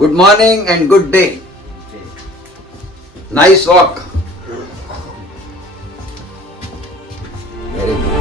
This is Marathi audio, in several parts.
Good morning and good day. Nice walk. Very good.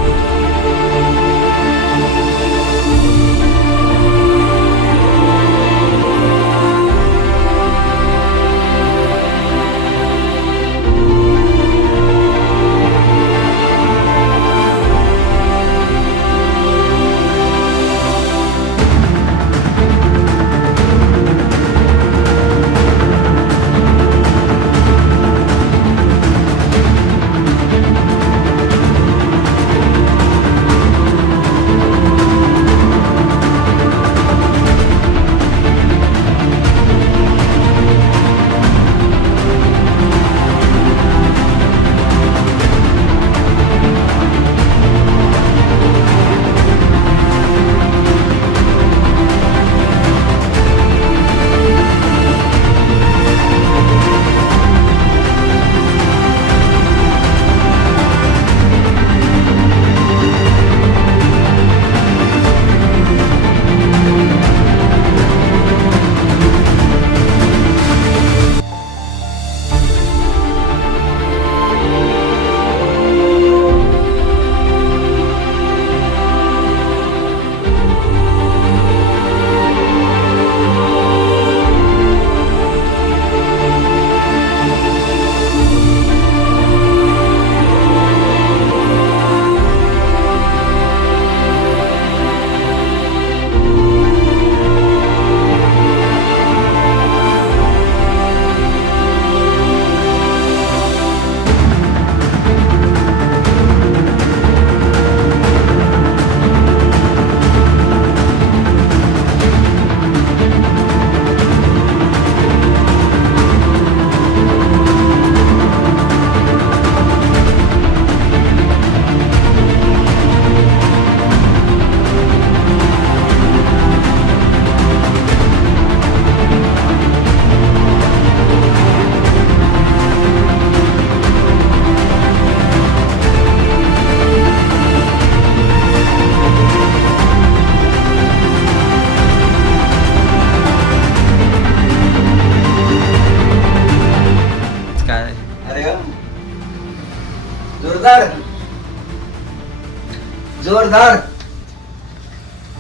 जोरदार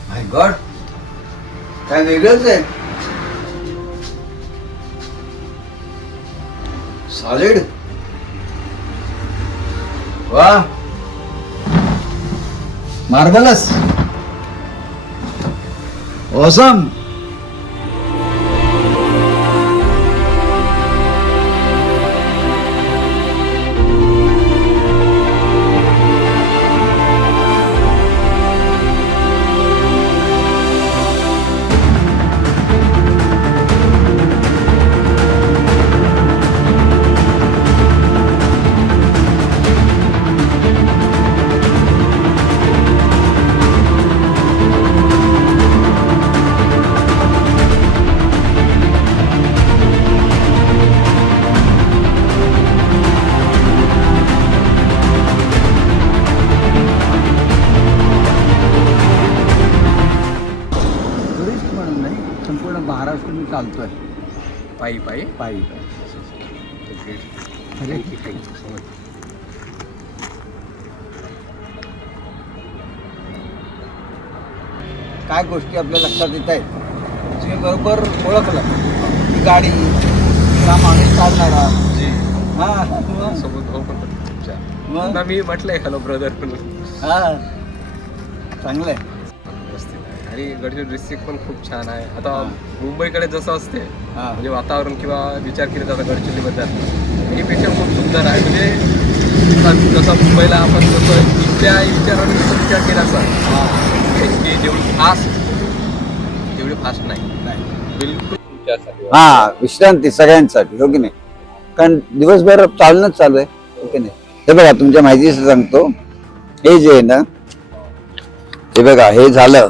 माय गॉड, काय वेगळंच आहे. सॉलिड, वा, मार्वलस, ऑसम. संपूर्ण महाराष्ट्र मी चालतोय पायी पायी पायी पायी. काय गोष्टी आपल्या लक्षात येत आहेत तुम्ही बरोबर ओळखलं. ही गाडी, हा माणूस चालणारा, हा सोबत मग मी म्हटलंय हॅलो ब्रदर म्हणून. हा, चांगलं आहे. आणि गडचिरोली डिस्ट्रिक्ट पण खूप छान आहे. आता मुंबईकडे जसं असते म्हणजे वातावरण किंवा विचार केला जाता गडचिरोलीबद्दल, यापेक्षा खूप सुंदर आहे. म्हणजे जसं मुंबईला आपण जसं इथल्या विचाराने जसं विचार केला असं की तेवढी फास्ट नाही बिलकुल. हा, विश्रांती सगळ्यांसाठी, हो की नाही? कारण दिवसभर चालणंच चालू आहे, हो की नाही? हे बघा, तुमच्या माहितीचं सांगतो. हे जे आहे ना, हे बघा, हे झालं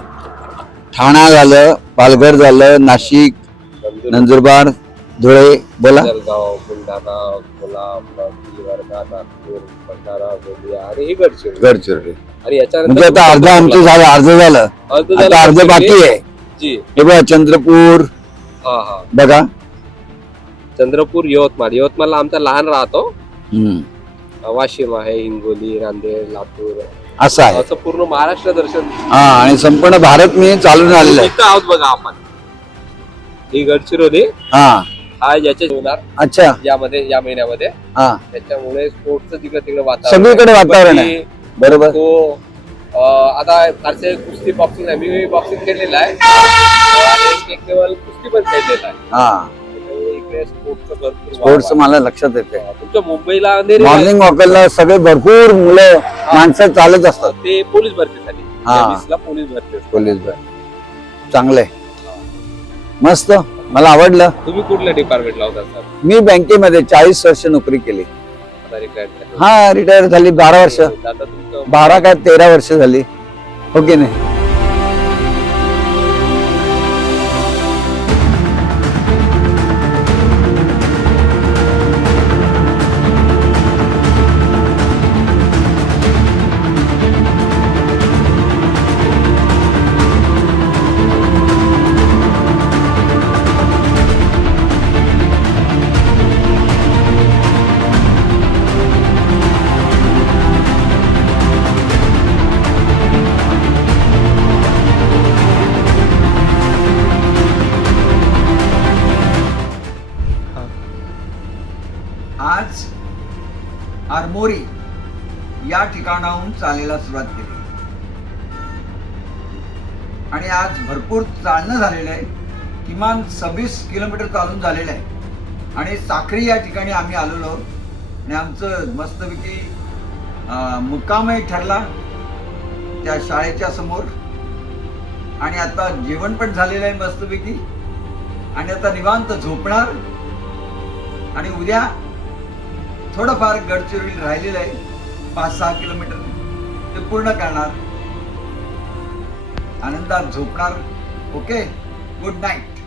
ठाणा, झालं पालघर, झालं नाशिक, नंदुरबार, धुळे, बोला, जळगाव, बुलढाणा, कोल्हापूर, वर्धा, नागपूर, भंडारा, गोंदिया आणि ही गडचिरोली. आणि याच्यानंतर म्हणजे आता अर्ध झालं, अर्ध झालं, आता अर्ध बाकी आहे. हे बघा, चंद्रपूर, हा हा बघा. चंद्रपूर यवतमाळला आमचा लहान राहतो. हम्म. वाशिम आहे, हिंगोली, नांदेड, लातूर, असं आहे. असं पूर्ण महाराष्ट्र दर्शन. हा, आणि संपूर्ण भारत मी चालून आलेलं आहे. इथं आहोत बघा आपण. ही गडचिरोली हा. हा याचे होणार अच्छा. या महिन्यामध्ये. हा, त्याच्यामुळे स्पोर्टचं तिकडे तिकडे वातावरण सगळीकडे वातावरण आहे. बरोबर. तो आता फारसे कुस्ती बॉक्सिंग आहे, मी बॉक्सिंग केलेलं आहे आणि एक लेवल कुस्ती पण खेळलेला आहे. हा, त्याच्यामुळे इकडे स्पोर्ट्सचं भरपूर स्पोर्ट्स मला लक्षात येते. तुमच्या मुंबईला मॉर्निंग वॉकला सगळे भरपूर मुलं माणसं चालत असतात. ते पोलीस भरतीसाठी. हा. 20 ला पोलीस भरती असते. पोलीस चांगलंय, मस्त, मला आवडलं. तुम्ही कुठल्या डिपार्टमेंटला होता सर? मी बँकेमध्ये 40 वर्ष नोकरी केली. आता रिटायर्ड झाले. हा, रिटायर झाली 12 वर्ष. आता तुमचं 12 काय 13 वर्ष झाली, हो की नाही? आज आरमोरी या ठिकाणाहून चालायला सुरुवात केली आणि आज भरपूर चालणं झालेलं आहे. किमान 26 किलोमीटर चालून झालेलं आहे आणि साखरी या ठिकाणी आम्ही आलेलो आहोत आणि आमचं मस्तपैकी मुक्कामही ठरला त्या शाळेच्या समोर आणि आता जेवण पण झालेलं आहे मस्तपैकी आणि आता निवांत झोपणार आणि उद्या थोडंफार गडचिरोली राहिलेलं आहे 5-6 किलोमीटर, ते पूर्ण करणार, आनंदात झोपणार. Okay, good night.